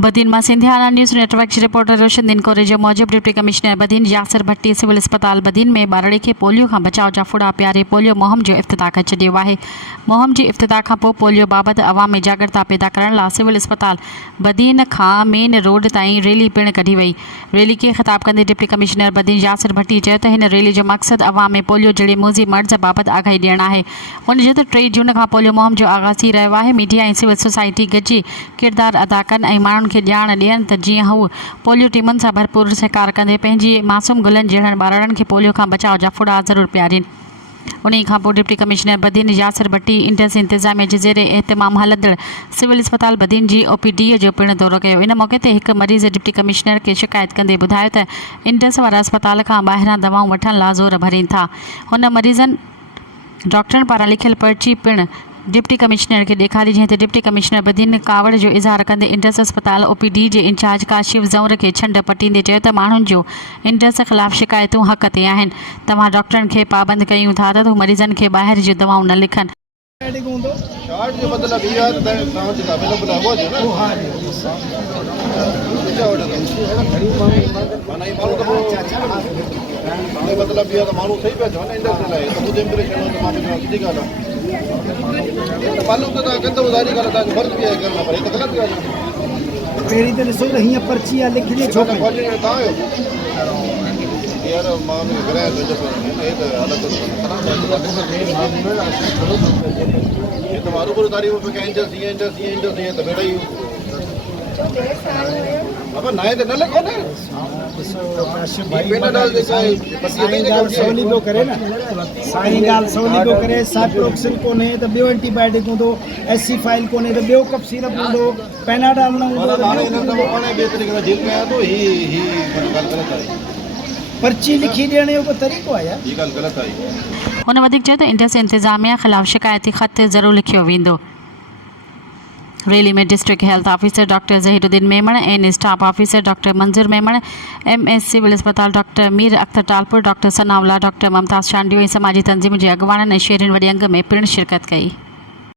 बदीन में सिंधियाना news network की रिपोर्टर रोशनदीन कोरे जो मूजिब डिप्टी कमिश्नर बदीन यासिर भट्टी सिविल अस्पताल बदीन में ॿारड़े खे पोलियो का बचाव जा फुड़ा प्यारे पोलियो मुहिम जो इफ्तिताह करे छॾियो आहे। मुहिम जी इफ्तिताह खां पोइ पोलियो बाबति अवाम में जागरूकता पैदा करण लाइ सिविल अस्पताल बदीन खां मेन रोड ताईं रैली पिणु कढी वई। रैली खे ख़िताब कंदे डिप्टी कमिश्नर बदीन यासिर भट्टी चयो त हिन रैली जो मक़सदु अवाम में पोलियो जहिड़े मोज़ी मर्ज़ बाबति आगाही ॾियणु आहे। हुन चयो त 3 जून खां पोलियो मुहिम जो आगाज़ थी रहियो आहे। मीडिया ऐं सिविल सोसाइटी गॾिजी किरदारु अदा कनि ऐं माण्हुनि खे ॼाण ॾियनि त जीअं हू पोलियो टीमुनि सां भरपूर सहकार कंदे पंहिंजी मासूम गुलनि जहिड़नि ॿारड़नि खे पोलियो खां बचाव जा फुड़ा ज़रूरु पियारीनि। उन्ही खां पोइ डिप्टी कमिश्नर बदीन यासिर भट्टी इंडस इंतज़ामिया जे ज़ेरे एहतमाम हलंदड़ सिविल अस्पताल बदीन जी OPD जो पिणु दौरो कयो। इन मौक़े ते हिकु मरीज़ डिप्टी कमिश्नर खे शिकायत कंदे ॿुधायो त इंडस वारा अस्पताल खां ॿाहिरां दवाऊं वठण लाइ ज़ोर भरीनि था। हुन मरीज़नि डॉक्टरनि पारां लिखियलु पर्ची पिणु डिप्टी कमिश्नर के ॾेखारी, जंहिं ते डिप्टी कमिश्नर बदीन कावड़ जो इज़हार कंदे इंडस अस्पताल OPD जे इंचार्ज काशिफ ज़ौर के छंड पटींदे चयो त माण्हुनि जो इंडस ख़िलाफ़ शिकायतूं हक़ ते आहिनि। तव्हां डॉक्टरनि खे पाबंद कयूं था त हू मरीज़नि खे ॿाहिरि जूं दवाऊं न लिखनि। मतलब ये मानू सही पे जो इंडस्ट्री लाए तो मुझे इंप्रेशन हो तो मानू सीधी गल है मालूम तो कंदो जारी गल था फर्ज भी है करना पर ये तो गलत गल है। पेरी तो ॾिसो त हीअं पर्ची आहे लिखी छो पई यार मानू करे तो ये तो अलग ये तो मारू पूरी तारीफ पे इंडस्ट्री है तो बेड़ा ही अब नए तो न लिखो ना सवली पियो करे न साईं ॻाल्हि सवली पियो करे। साइप्रोक्सिल कोन्हे त ॿियो एंटीबायोटिक हूंदो, SC फाइल कोन्हे त ॿियो कफ सीरप हूंदो, पेनाडाल न हूंदो पर्ची लिखी ॾियण जो को तरीक़ो आहे यार, ये ॻाल्हि ग़लति आहे। हुन वधीक चयो त इंडस इंतज़ामिया ख़िलाफ़ शिकायती ख़त ज़रूरु लिखियो वेंदो। रैली में district health officer doctor Zahiruddin Memon, एन staff officer doctor Manzoor Memon, MS civil अस्पताल doctor Mir Akhtar Talpur, doctor Sanaullah, doctor Mumtaz Shandio ऐं समाजी तंज़ीम जे अॻवाननि ऐं शेरियुनि वॾे अंग में पिणु शिरकत कई।